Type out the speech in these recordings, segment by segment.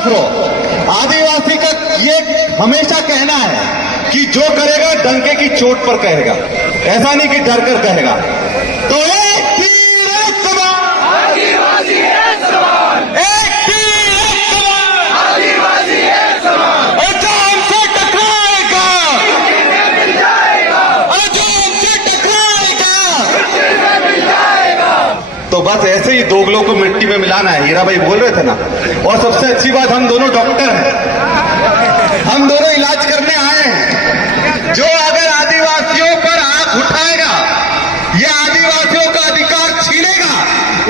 खिलाफ रहो। आदिवासी का ये हमेशा कहना है कि जो करेगा डंके की चोट पर कहेगा, ऐसा नहीं कि डर कर कहेगा। तो एक तीर एक सवाल, आदिवासी एक सवाल, एक तीर एक सवाल, आदिवासी एक सवाल, और जो हमसे टकराएगा, मिल जाएगा, और जो हमसे टकराएगा, मिल जाएगा। तो बस ऐसे ही दोगलों को मिट्टी में मिलाना है। हीरा भाई बोल रहे थे ना। और सबसे अच्छी बात, हम दोनों डॉक्टर हैं, हम दोनों इलाज करने आए हैं। जो अगर आदिवासियों पर आंख उठाएगा या आदिवासियों का अधिकार छीनेगा,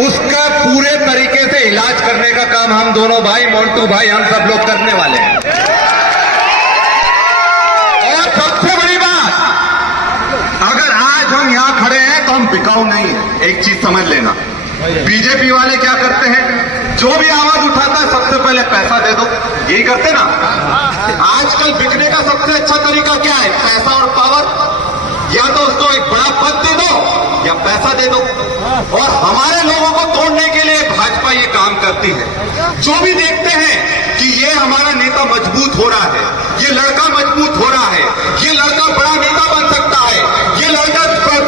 उसका पूरे तरीके से इलाज करने का काम हम दोनों भाई, मोंटू भाई, हम सब लोग करने वाले हैं। और सबसे बड़ी बात, अगर आज हम यहां खड़े हैं तो हम बिकाऊ नहीं है। एक चीज समझ लेना, बीजेपी वाले क्या करते हैं, जो भी आवाज उठाता है सबसे पहले पैसा दे दो, यही करते ना। आजकल बिकने का सबसे अच्छा तरीका क्या है, पैसा और पावर। या तो उसको एक बड़ा पद दे दो या पैसा दे दो। और हमारे लोगों को तोड़ने के लिए भाजपा ये काम करती है। जो भी देखते हैं कि ये हमारा नेता मजबूत हो रहा है, ये लड़का मजबूत हो रहा है, ये लड़का बड़ा नेता बन सकता है, ये लड़का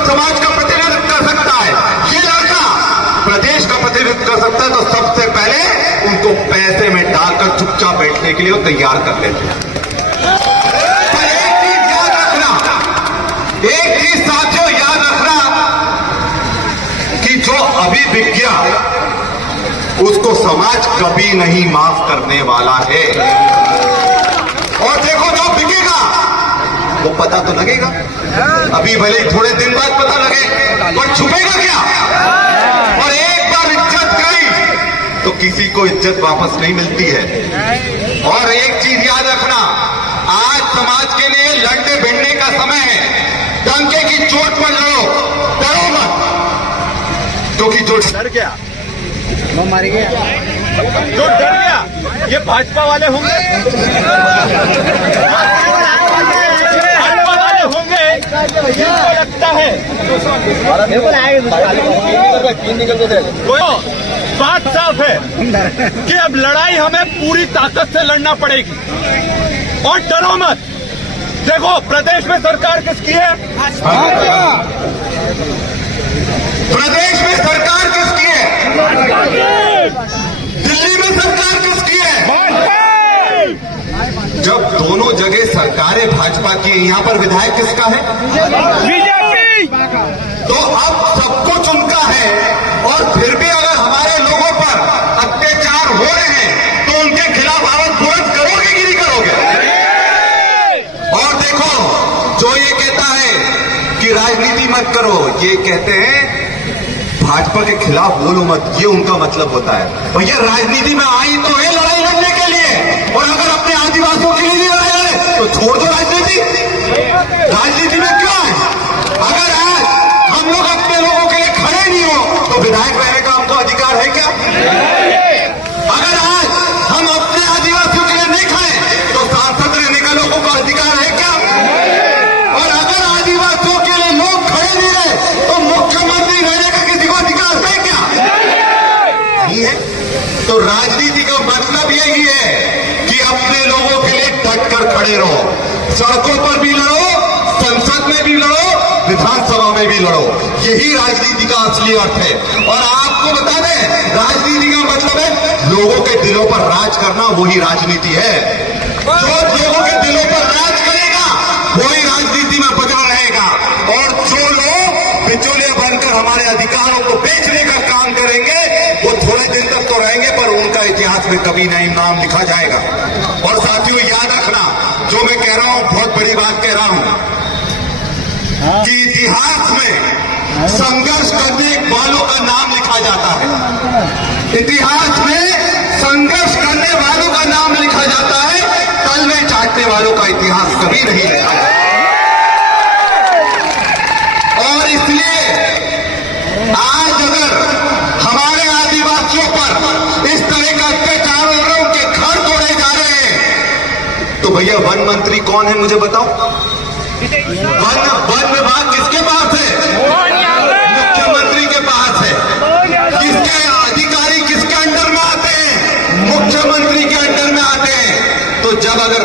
समाज का प्रतिनिधित्व कर सकता है, ये लड़का प्रदेश का प्रतिनिधित्व कर सकता है, तो सबसे पहले उनको पैसे में डालकर चुपचाप बैठने के लिए वो तैयार कर लेते हैं। पर एक चीज याद रखना, एक चीज साथियों याद रखना, कि जो अभी बिक गया उसको समाज कभी नहीं माफ करने वाला है। और देखो, जो बिकेगा वो पता तो लगेगा, अभी भले ही थोड़े दिन बाद पता लगे, पर छुपेगा क्या। और एक बार इज्जत गई तो किसी को इज्जत वापस नहीं मिलती है। और एक चीज याद रखना, आज समाज के लिए लड़ने भिड़ने का समय है। डंके की चोट पर लड़ो, डरो मत, क्योंकि जो डर गया वो मर गया, जो डर गया ये भाजपा वाले होंगे, भाजपा वाले होंगे। इनको लगता है बात साफ है कि अब लड़ाई हमें पूरी ताकत से लड़ना पड़ेगी। और डरो मत, देखो प्रदेश में सरकार किसकी है, प्रदेश में सरकार किसकी है, दिल्ली में सरकार किसकी है। जब दोनों जगह सरकारें भाजपा की है, यहां पर विधायक किसका है, बीजेपी। तो अब सब कुछ उनका है। और फिर भी अगर हमारे लोगों पर अत्याचार हो रहे हैं तो उनके खिलाफ आवाज बुलंद करोगे कि नहीं करोगे। और देखो, जो ये कहता है कि राजनीति मत करो, ये कहते हैं भाजपा के खिलाफ बोलो मत, ये उनका मतलब होता है। भैया राजनीति में आई तो है लड़ाई लड़ने के लिए, और अगर अपने आदिवासियों के लिए लड़ाई लड़े तो छोड़ दो राजनीति। राजनीति में क्या है, अगर आज हम लोग अपने लोगों के लिए खड़े नहीं हो तो विधायक रहने का हमको अधिकार है क्या। अगर आज हम अपने आदिवासियों के लिए नहीं खड़े तो सांसद रहने का लोगों को अधिकार है क्या। और अगर आदिवासियों के लिए लोग खड़े नहीं रहे तो मुख्यमंत्री रहने का किसी को अधिकार है क्या, नहीं है। तो राजनीति का मतलब यही है कि अपने लोगों के लिए डट कर खड़े रहो, सड़कों पर भी लड़ो, संसद में भी लड़ो, विधानसभा में भी लड़ो। यही राजनीति का असली अर्थ है। और आपको बता दें, राजनीति का मतलब है लोगों के दिलों पर राज करना, वही राजनीति है। जो लोगों के दिलों पर राज करेगा वही राजनीति में बदल रहेगा। और जो लोग बिचौलिया बनकर हमारे अधिकारों को बेचने का काम करेंगे वो थोड़े दिन तक तो रहेंगे, पर उनका इतिहास में कभी नहीं नाम लिखा जाएगा। और साथियों याद रखना, जो मैं कह रहा हूं बहुत बड़ी बात कह रहा हूं, कि इतिहास में संघर्ष करने वालों का नाम लिखा जाता है। इतिहास में संघर्ष करने वालों का नाम लिखा जाता है, तलवे चाटने वालों का इतिहास कभी नहीं लिखा जाता। और इसलिए आज अगर हमारे आदिवासियों पर इस तरह का अत्याचार हो रहा है, उनके घर तोड़े जा रहे हैं, तो भैया वन मंत्री कौन है मुझे बताओ। वन विभाग किसके पास है, मुख्यमंत्री के पास है। किसके अधिकारी किसके अंडर में आते हैं, मुख्यमंत्री के अंडर में जब अगर